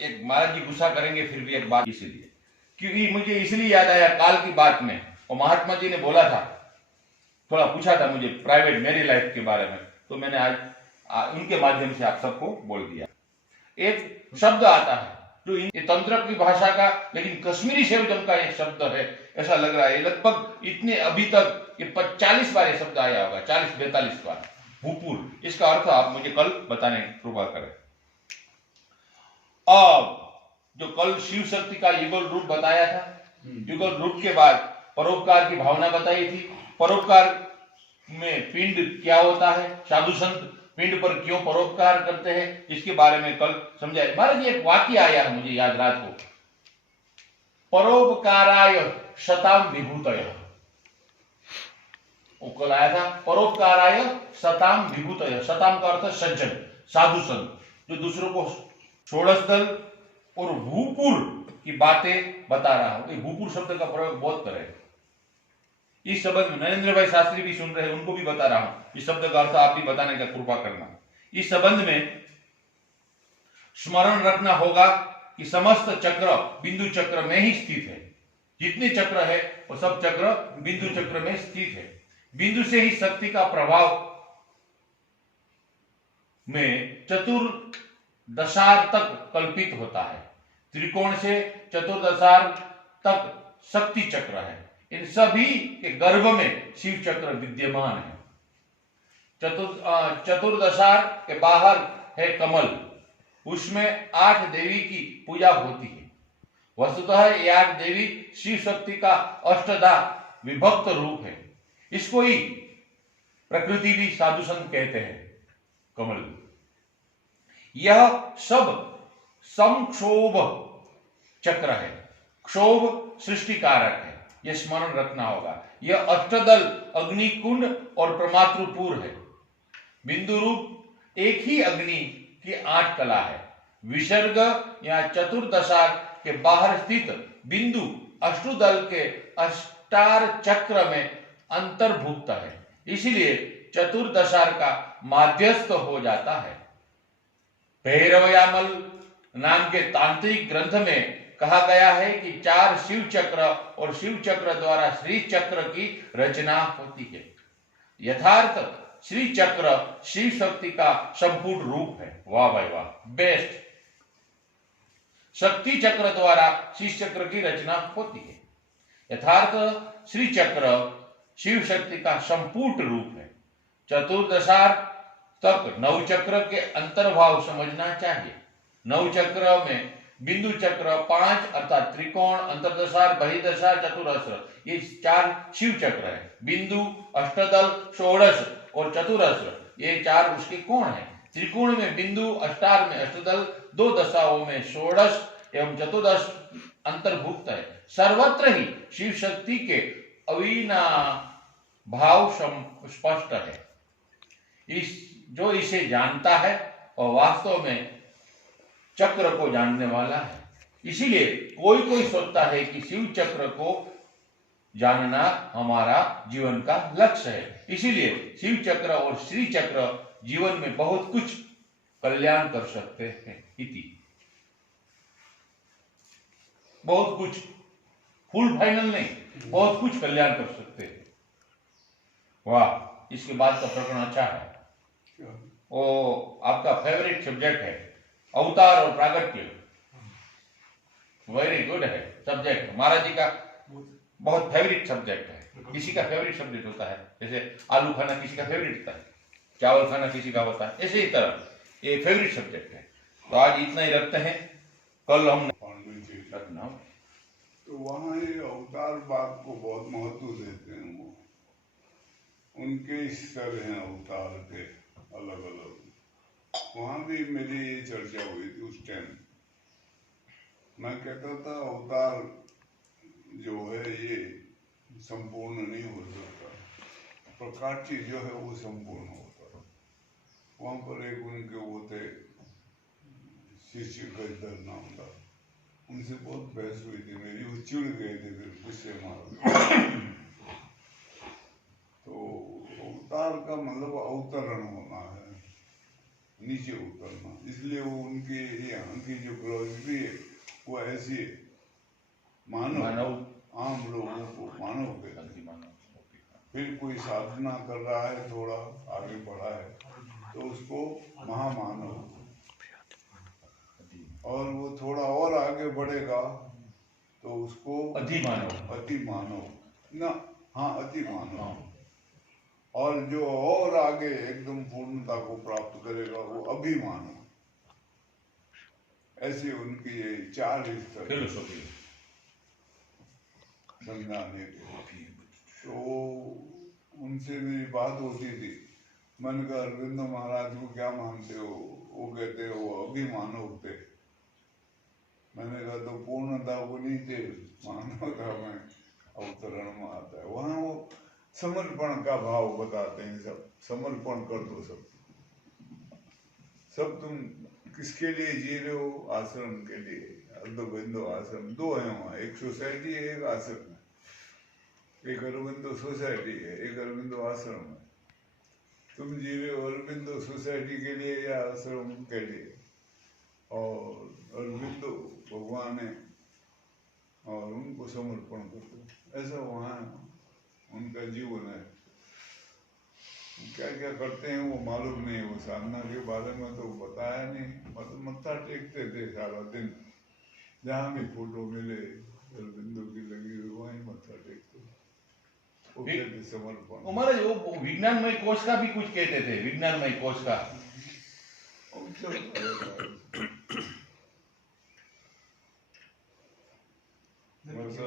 एक महाराज जी गुस्सा करेंगे फिर भी एक बात इसीलिए, क्योंकि मुझे इसलिए याद आया काल की बात में, और महात्मा जी ने बोला था, थोड़ा पूछा था मुझे प्राइवेट मेरी लाइफ के बारे में, तो मैंने आज उनके माध्यम से आप सबको बोल दिया। एक शब्द आता है जो ये तंत्र की भाषा का, लेकिन कश्मीरी शब्द का एक शब्द है, ऐसा लग रहा है लगभग इतने अभी तक ये 40 बार ये शब्द आया होगा, 40-42 बार, भूपुर। इसका अर्थ आप मुझे कल बताने की कृपा करें। अब जो कल शिव शक्ति का युगल रूप बताया था, युगल रूप के बाद परोपकार की भावना बताई थी। परोपकार में पिंड क्या होता है, साधु संत पिंड पर क्यों परोपकार करते हैं, इसके बारे में कल समझाया। महाराज एक वाक्य आया है मुझे याद रात को, परोपकाराय शताम विभूतय, कल आया था, परोपकाराय शताम विभूतय। शताम का अर्थ सज्जन, साधु संत, जो दूसरों को षोडश दल और भूपुर की बातें बता रहा हूं। भूपुर शब्द का प्रयोग बहुत करें इस शब्द में। नरेंद्र भाई शास्त्री भी सुन रहे हैं, उनको भी बता रहा हूं इस शब्द का अर्थ आप भी बताने का कृपा करना। इस संबंध में स्मरण रखना होगा कि समस्त चक्र बिंदु चक्र में ही स्थित है। जितने चक्र है वो सब चक्र बिंदु चक्र में स्थित है। बिंदु से ही शक्ति का प्रभाव में चतुर्दशार तक कल्पित होता है। त्रिकोण से चतुर्दशार तक शक्ति चक्र है। इन सभी के गर्भ में शिव चक्र विद्यमान है। चतुर्दशार के बाहर है कमल, उसमें 8 देवी की पूजा होती है। वस्तुतः ये 8 देवी शिव शक्ति का अष्टधा विभक्त रूप है। इसको ही प्रकृति भी साधु संत कहते हैं, कमल। यह सब समक्षोभ चक्र है। क्षोभ सृष्टि कारक है, यह स्मरण रखना होगा। यह अष्टदल अग्निकुंड और प्रमातृपुर है। बिंदु रूप एक ही अग्नि की 8 कला है। विसर्ग या चतुर्दशा के बाहर स्थित बिंदु अष्टदल के अष्टार चक्र में अंतर्भुक्त है, इसलिए चतुर्दशार का माध्यस्थ हो जाता है। भैरवयामल नाम के तांत्रिक ग्रंथ में कहा गया है कि 4 शिव चक्र और शिव चक्र द्वारा श्री चक्र की रचना होती है। यथार्थ श्री चक्र शिव शक्ति का संपूर्ण रूप है। वाह भाई वाह, बेस्ट। शक्ति चक्र द्वारा शिव चक्र की रचना होती है। यथार्थ श्री चक्र शिव शक्ति का संपूर्ण रूप है। चतुर्दशार तक नवचक्र के अंतर्भाव समझना चाहिए। नवचक्र में बिंदु चक्र 5 अर्थात त्रिकोण, अंतर्दशार, बहिर्दशा, चतुरस्र, ये 4 शिव चक्र है। बिंदु, अष्टदल, षोडश और चतुरस्र ये 4 उसके कोण है। त्रिकोण में बिंदु, अष्टार में अष्टदल, 2 दशाओं में षोडश एवं चतुर्दश अंतर्भुक्त है। सर्वत्र ही शिव शक्ति के अविना भाव स्पष्ट है। जो इसे जानता है और वास्तव में चक्र को जानने वाला है। इसीलिए कोई सोचता है कि शिव चक्र को जानना हमारा जीवन का लक्ष्य है। इसीलिए शिव चक्र और श्री चक्र जीवन में बहुत कुछ कल्याण कर सकते हैं। इति बहुत कुछ, फुल फाइनल नहीं, बहुत कुछ कल्याण कर सकते हैं। वाह, इसके बाद का प्रकरण अच्छा है। वो आपका फेवरेट सब्जेक्ट है, अवतार और प्रागट्य। वेरी गुड है सब्जेक्ट, महाराज जी का बहुत फेवरेट सब्जेक्ट है। किसी का फेवरेट सब्जेक्ट होता है, जैसे आलू खाना किसी का फेवरेट होता है, चावल खाना किसी का होता है, ऐसे ही तरह ये फेवरेट सब्जेक्ट है। तो आज इतना ही रखते हैं, कल हम रखना। तो वहाँ ये अवतार बात को बहुत महत्व देते हैं। वो उनके स्तर हैं अवतार के अलग अलग। वहाँ भी मेरी ये चर्चा हुई थी उस टाइम। मैं कहता था अवतार जो है ये संपूर्ण नहीं हो सकता, प्रकाश जो है वो संपूर्ण होता है। वहाँ पर एक उनके वो थे शिष्य गजधर नाम का, उनसे बहुत बहस हुई थी मेरी। वो चिढ़ गए थे, फिर गुस्से मार। तो अवतार का मतलब अवतरण होना है, नीचे उतरना, इसलिए वो उनके यहाँ की जो फिलॉसफी है वो ऐसी है, मानव आम लोगों को मानव कहते हैं। मानव ओके फिर कोई साधना कर रहा है, थोड़ा आगे बढ़ा है तो उसको महामानव, और वो थोड़ा और आगे बढ़ेगा तो उसको अति मानव ना, हाँ अति मानव, और जो और आगे एकदम पूर्णता को प्राप्त करेगा वो अभिमानव। ऐसे उनकी ये 4 स्तर फिलोसॉफी समझाने के। तो उनसे मेरी बात होती थी, मैंने कहा अरविंद महाराज को क्या मानते हो? वो कहते हो वो अभिमानव थे। मैंने कहा तो पूर्णता को नहीं थे, मानवता में अवतरण में आता है। वहाँ वो समर्पण का भाव बताते हैं, सब समर्पण कर दो, सब तुम किसके लिए जी रहे हो? आश्रम के लिए। अरबिंदो आश्रम 2 है वहाँ, एक सोसाइटी है, एक आश्रम है। एक अरबिंदो सोसाइटी है, एक अरबिंदो आश्रम है। तुम जी रहे हो अरबिंदो सोसाइटी के लिए या आश्रम के लिए? और अरबिंदो भगवान है और उनको समर्पण कर दो। ऐसा वहाँ उनका जीवन है। क्या क्या करते हैं वो मालूम नहीं, वो साधना के बारे में तो बताया नहीं। मतलब मत्था टेकते थे सारा दिन, जहाँ भी फोटो मिले अरबिंदो की लगी हुई वहीं मत्था टेकते। वो कहते समर्पण। महाराज वो विज्ञानमय कोश का भी कुछ कहते थे, विज्ञानमय कोश का बस